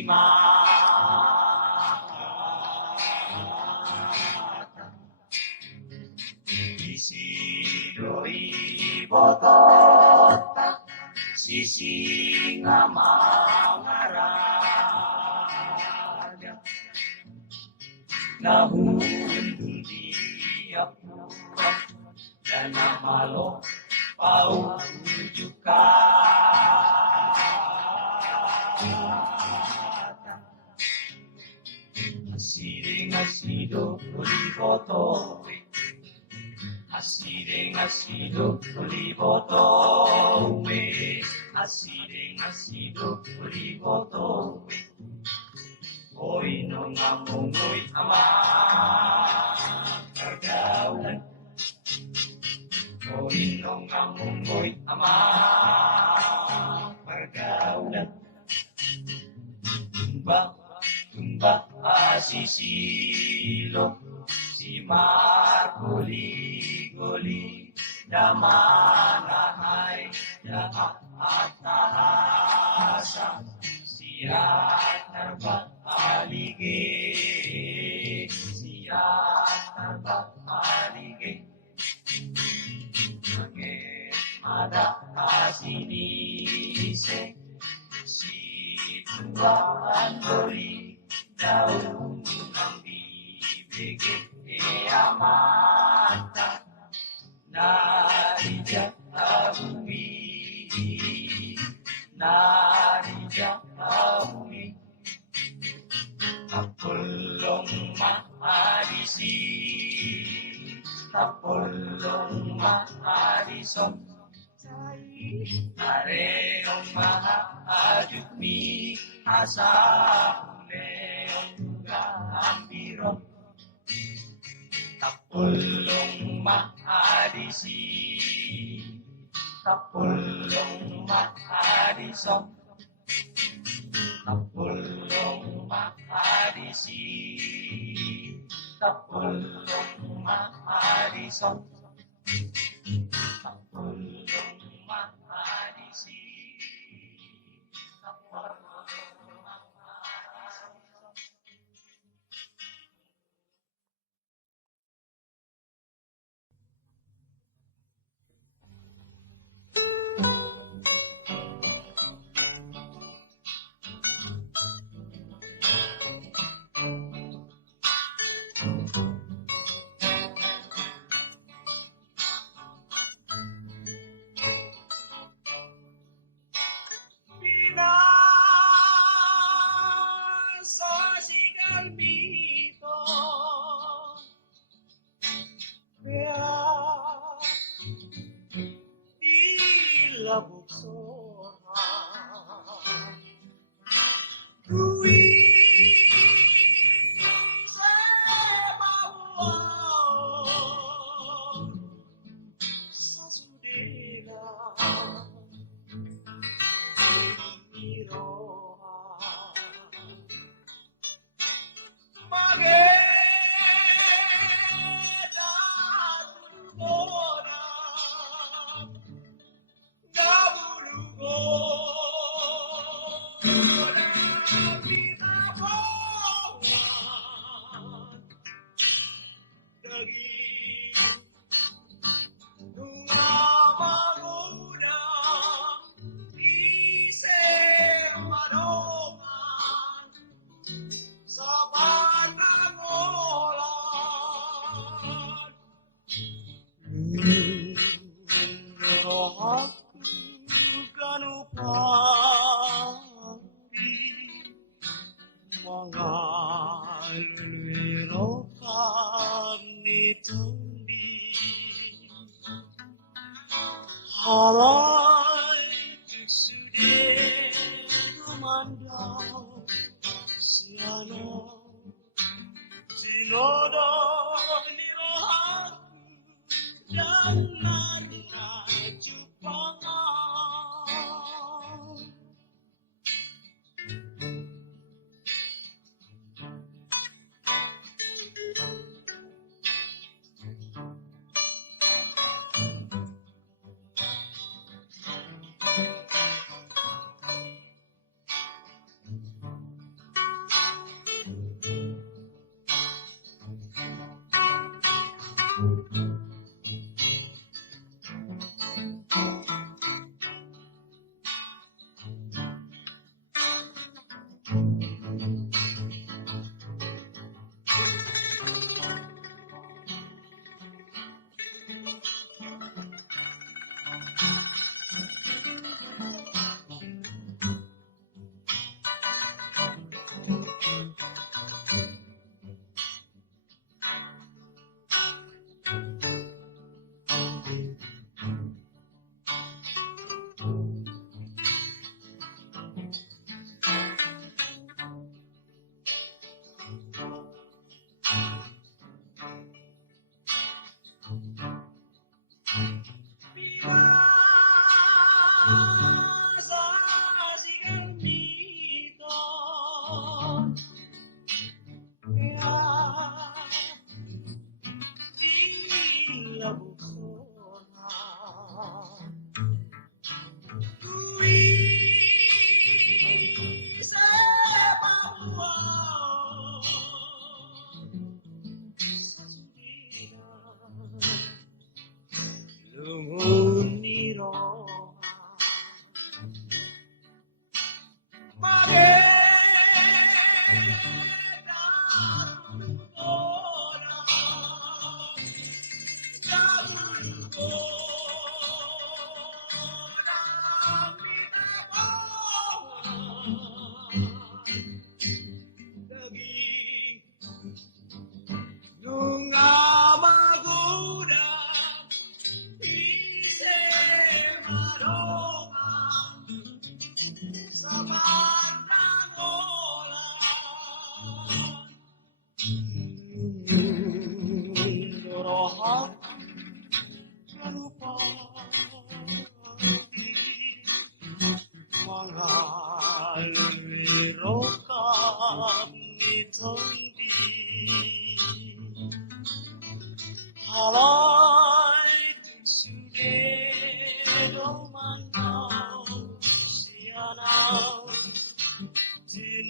mata isidoi botota sisinga mangaraja nahundul dia pura dan namalo pau juga Asire ngasido oliboto Asire ngasido oliboto Asire ngasido oliboto Oi no ngomongoi ama pergaulan Oi no ngomongoi ama pergaulan Tumba asisilo si margoli damanahay atahasa siat terbat alige Nangit ada asinise si tuan dori daun ng bibig amata narijak abumi tapulong maadison areong mahajukmi asam leong gambiro tapulong mahadison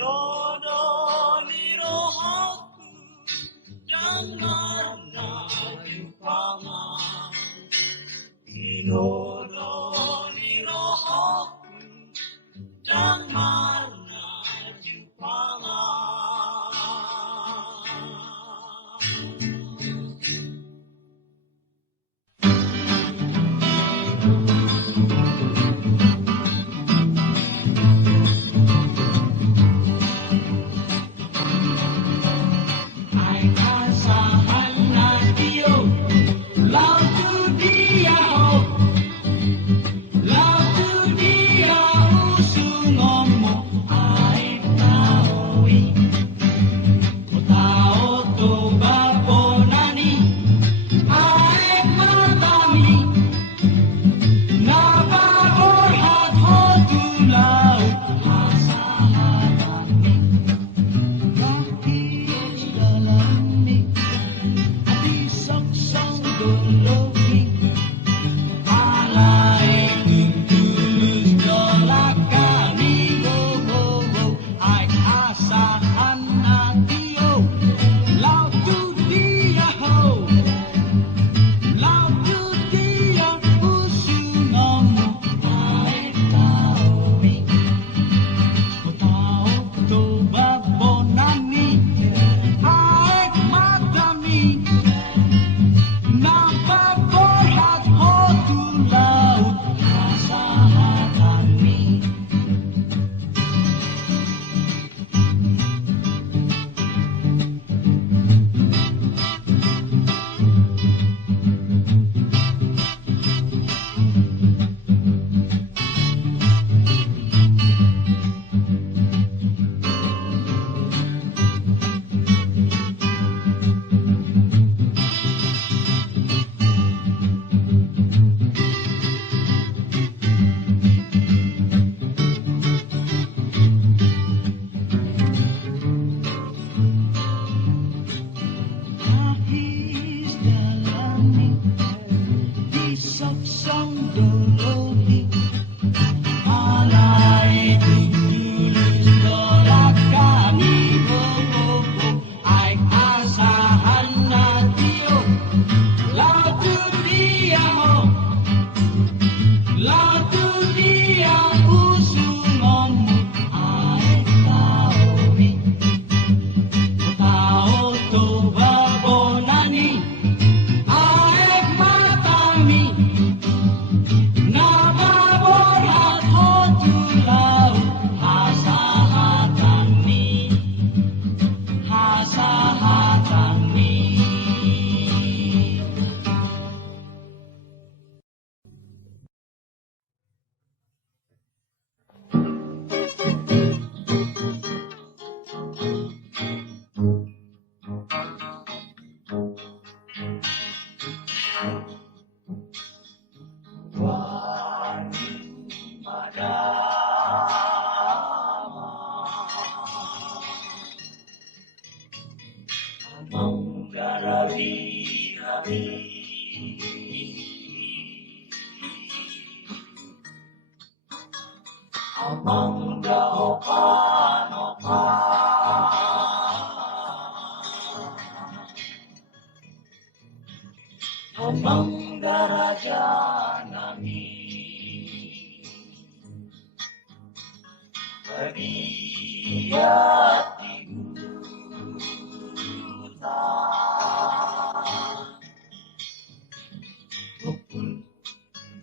Kinodolirohaku dan manayu pangan. Kinodolirohaku dan manayu pangan. Ay asahan natio, lautu dia ho, lautu dia usungomo, ay taoi, tao to babonani, ay matami, nababorhat ho tulaw, asahatami. Bakit dalamig at isaksang dulogin? Alay tutulus dolak kami, ay asahan natio, lautu dia ho, lautu dia usungomo, ay taomi. Tao to babonami, ay matami, nababorhat ho tulaw, asahatami. Kahis dalamig, isaksang dolohi, alay tutulus dolak kami, ay asahan natio, lautu dia ho, lautu dia usungomo, ay taomi. Tao to babonani, ay matami, nababorhat ho tulaw, hasahatami, hasahatami. Amanda opan Amanda raja nami berdiat di hutan Rukun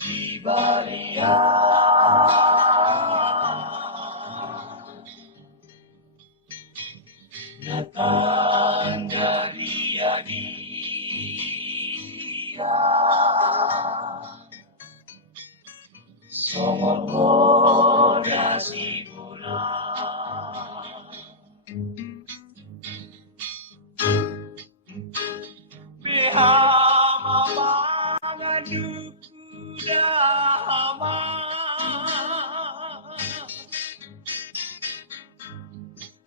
di balian datang dari dia somon koda si bulan behama bangan duku dahama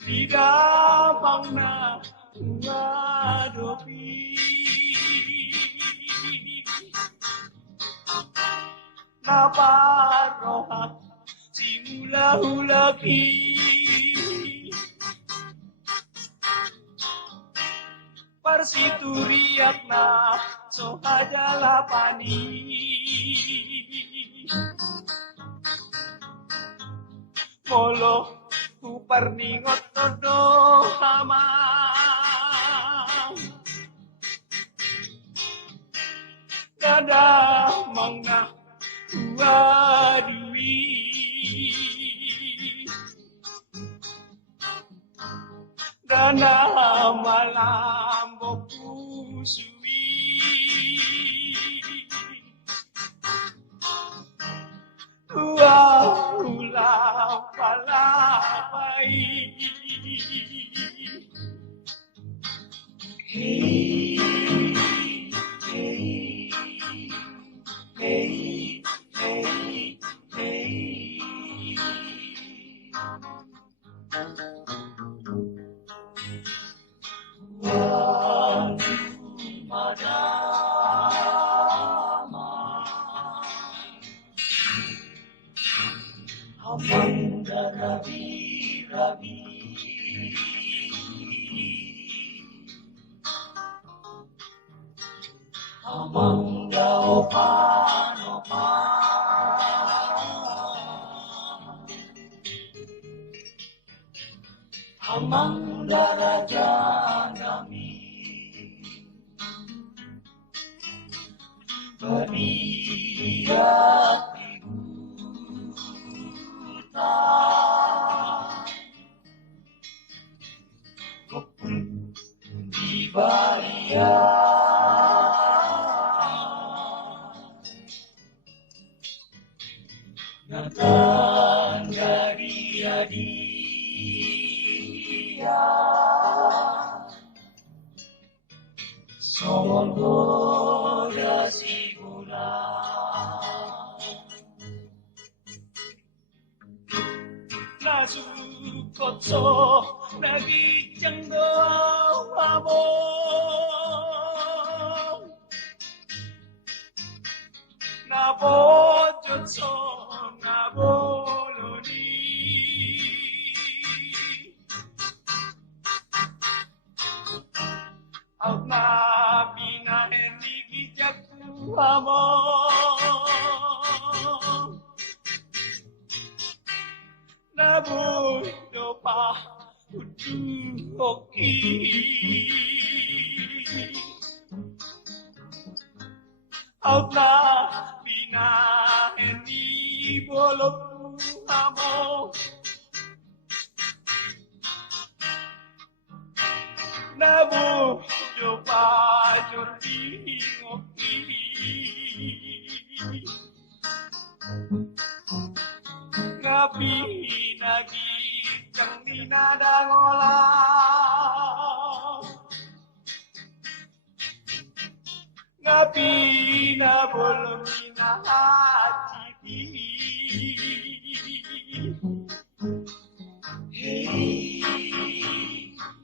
tidak pernah menghadapi dapat rohat si mula-hulapi Persituriatna sohajalapani molo ku parningot todo hama dada mangna wadui dana malam boku suwi tua ulang palapai hey hey hey hey hey Amanda Ravi Ravi Amanda Opan Amanda Raja Nami Beriak di Baria Nathan dari dia Solo dasi guna Nasukotso nagicanggo amo Nabojotso naboloni Out na pinahenigi jaku amo Nabudo pa udu hoki Out na pinaheni bolok amo Nabudo pa jordi hoki Ngapi nagi kang minadagola Ngapi na bolong minahati Hey,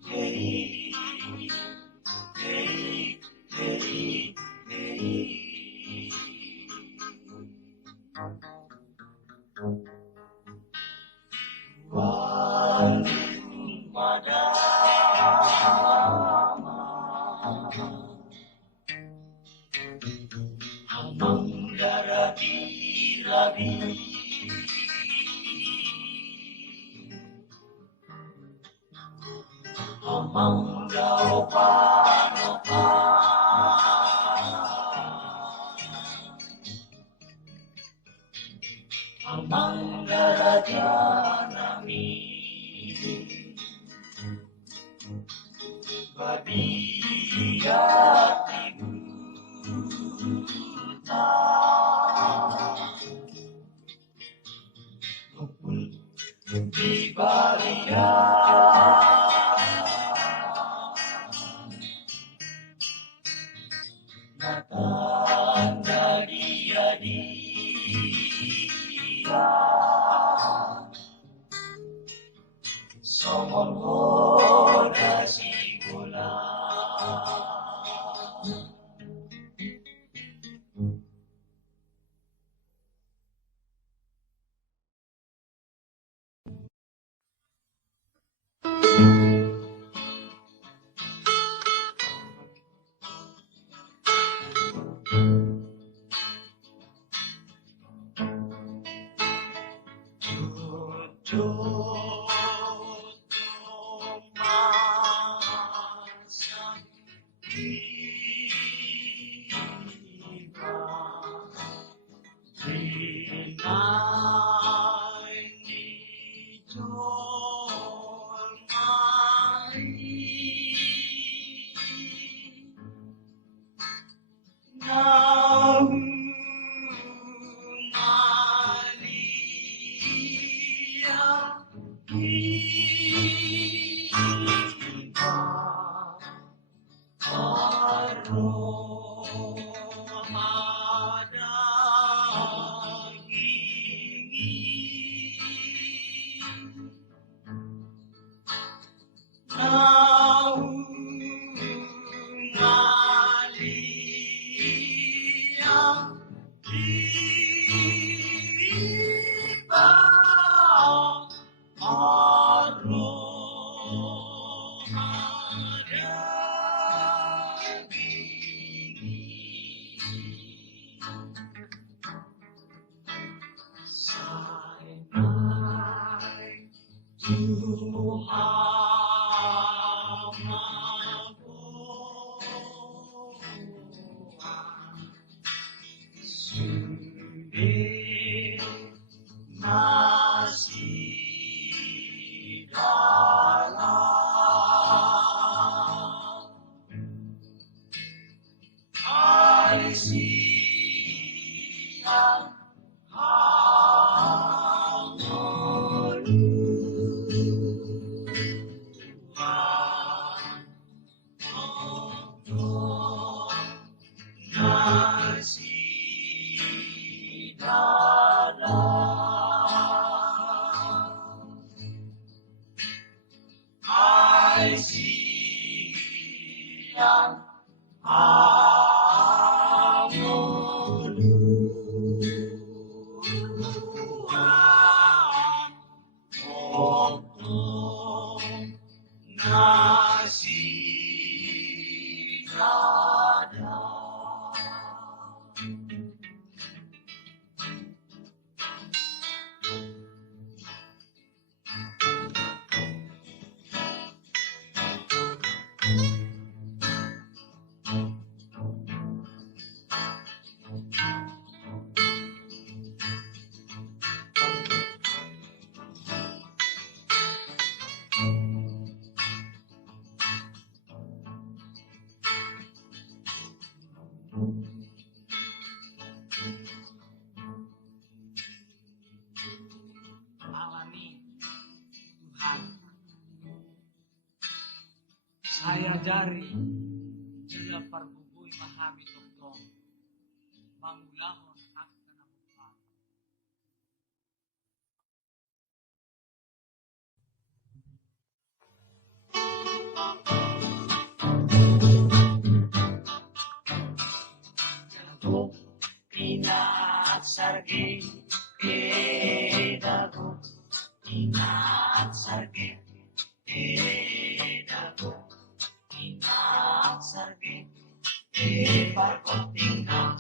hey, hey, hey, hey Amanda Opan Amanda Raja Nami Babiyati Buta Kupul di Baria Nathan dari dia Somon hoda si gula Alami Tuhan. Saya dari jela parbubui mahami tokong mangulahon at kanabukan. Dago inat sargi dago inat sargi dago inat sargi parkotina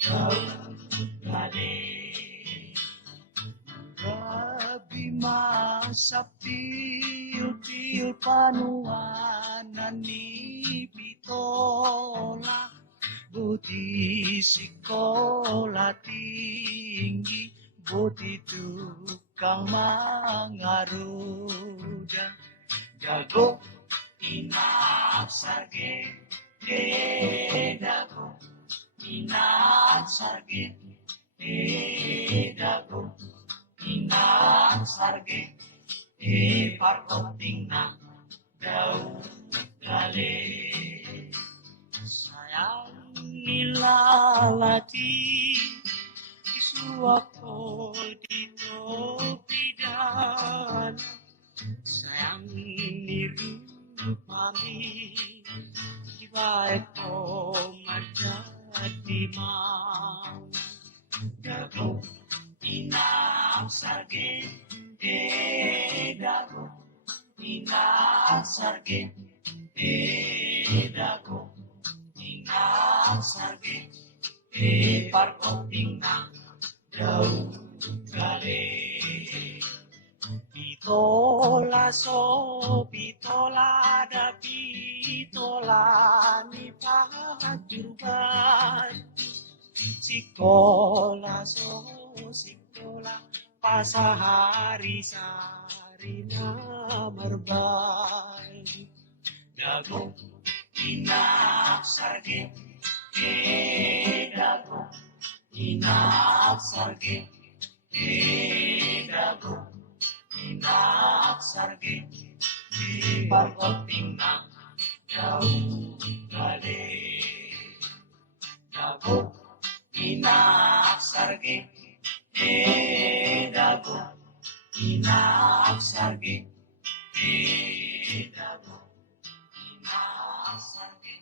daun gade gabi masapil panuanan ni pitola Budi sekolah tinggi, budi tukang mangaruda, jago inat sarge, dago inat sarge, dago inat sarge, parkotingna daun gale. Sayang nilalati isuako dito pidan sayang nirupami ibae ko madati mau dago inam sarge dago inam sarge dago inam sarge parkotingna daun gale bitola so bitola da bitola ni pajurban sikola so sikola pasahari sari na marbal dago inap sarge dago inap sarge dago inap sarge parkotingna daun gale dago inap sarge dago inap sarge dado inaasarge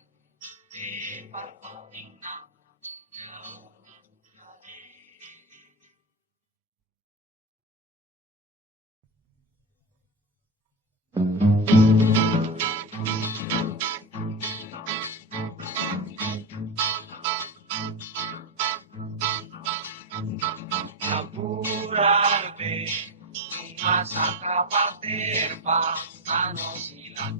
te parpating na jauh kali. Apurarme masa kapal terbang ano silang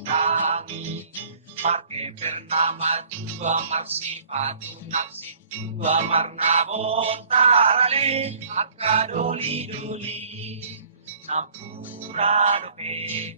kami pakai bernama dua marsipatu naksi dua marna botarale akadoli doli napura dope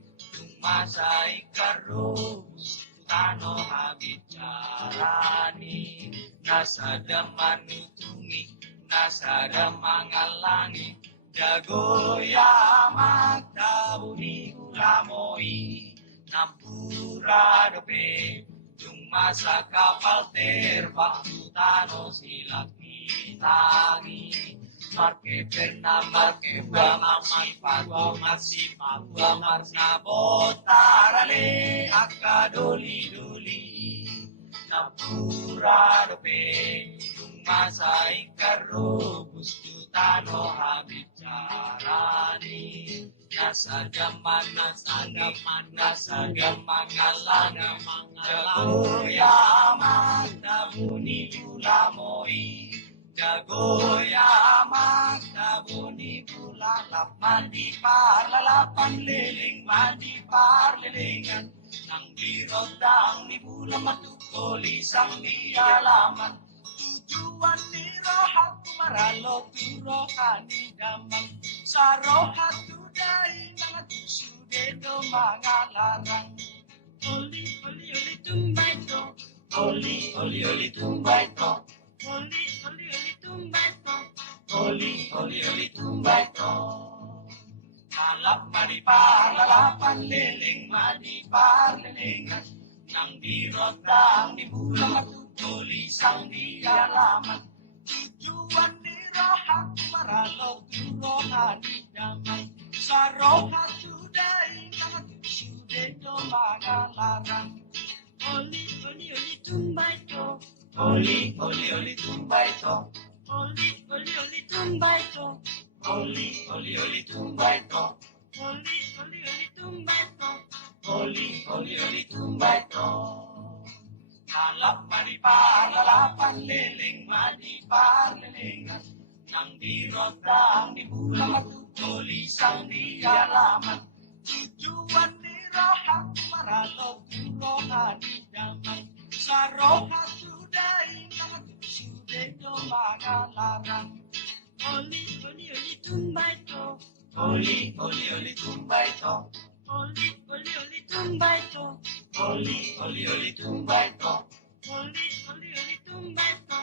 masa ikarus tano habicarani nasa manutungi nasa mangalangi jago ya magtabuni ulamoi nampura dope cuma sa kapal terbang tano silak tangi marke perna marke masih papua marna botarale akadoli doli nampura dope masa ikaro gusto tano habicarani nasa gaman ngalang jagoyaman tabuni ulamoi jagoyaman tabuni ulalap mandipar lalapan leling mandipar lelingan nang birotang ni bula matukoli sang dialaman tujuan ni rohat kumaralo turohani damang sa rohat tuday mga tusudedo mga larang oli oli oli tumbay to oli oli oli tumbay to oli oli oli tumbay to oli oli oli tumbay to halap manipar lalapan leling manipar lelingan nang dirotang ni bula matutuli sang dialaman tujuan ni rohat maralo turohani damay sa rohat tuday mga tusudedo mga larang oli oli oli tumbay to oli oli oli tumbay to oli oli oli tumbay to oli oli oli tumbay to oli oli oli tumbay to oli oli oli tumbay to halap manipar lalapan leling manipar lelingan nang dirotang ni bula matutuli sang dialaman tujuan ni rohat maralo turohani damay sa rohat tuday mga tusudedo mga larang oli oli oli tumbay to oli oli oli tumbay to oli oli oli tumbay to oli oli oli tumbay to oli oli oli tumbay to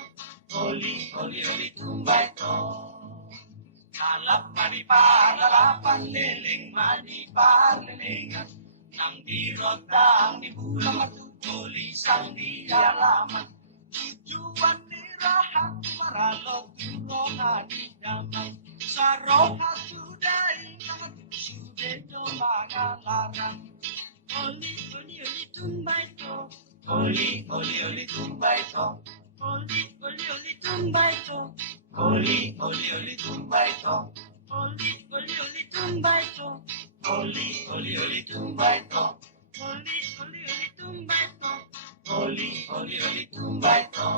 oli oli oli tumbay to halap manipar lalapan leling manipar lelingan nang dirotang ni bula matutuli sang dialaman tujuan ni rohat maralo turohani damay sa rohat tuday mga tusudedo mga larang oli oli oli tumbay to oli oli oli tumbay to oli oli oli tumbay to oli oli oli tumbay to oli oli oli tumbay to oli oli oli tumbay to oli oli oli tumbay to oli oli oli tumbay to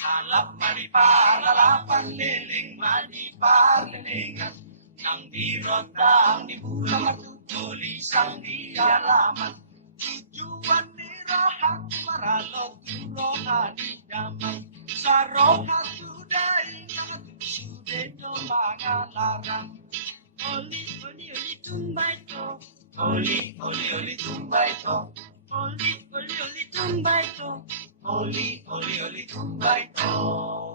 halap manipar lalapan leling manipar lelingan nang dirotang ni bula matutuli sang dialaman tujuan ni rohat maralo turohani damay sa rohat tuday mga tusudedo mga larang oli oli oli tumbay to oli oli oli tumbay to oli oli oli tumbay to oli oli oli tumbay to